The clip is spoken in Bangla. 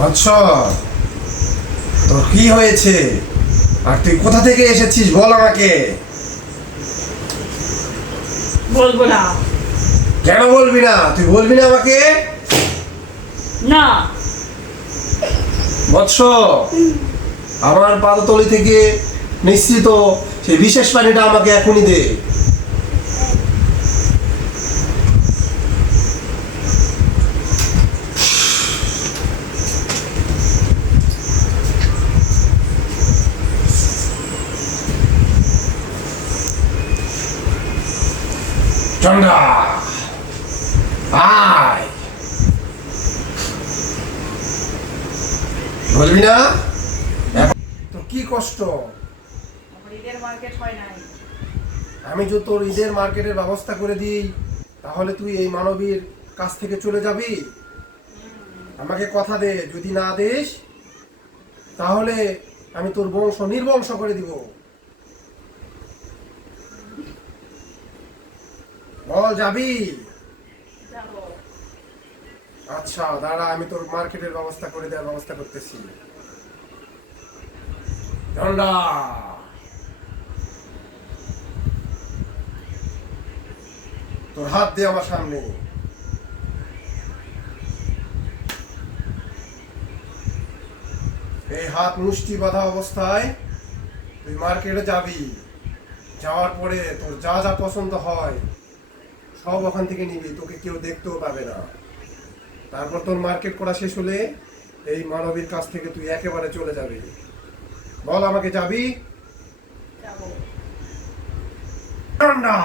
বৎস তোর কি হয়েছে? আর তুই কোথা থেকে এসেছিস বল আমাকে। বলব না। কেন বলবি না? তুই বলবি না আমাকে? না। বৎস আমার পাদতলি থেকে নিশ্চিত সেই বিশেষ পানিটা আমাকে এখনই দে। চন্ডা আয় বলবি না? কি কষ্ট? ঈদের মার্কেট হয় নাই। আমি যদি তোর ঈদের মার্কেটের ব্যবস্থা করে দিই তাহলে তুই এই মানবীর কাছ থেকে চলে যাবি? আমাকে কথা দে যদি না দিস তাহলে আমি তোর বংশ নির্বংশ করে দিব। বল, যাবি? আচ্ছা দাঁড়া, আমি তোর মার্কেটের ব্যবস্থা করে দেওয়ার ব্যবস্থা করতেছি। তোর হাত দে আমার সামনে। এই হাত মুষ্টি বাঁধা অবস্থায় তুই মার্কেটে যাবি। যাওয়ার পরে তোর যা যা পছন্দ হয় সব ওখান থেকে নিবি তোকে কেউ দেখতেও পাবে না। তারপর তোর মার্কেট করা শেষ হলে এই মানবীর কাছ থেকে তুই একেবারে চলে যাবি। বল আমাকে যাবি? যাব। ঠান্ডা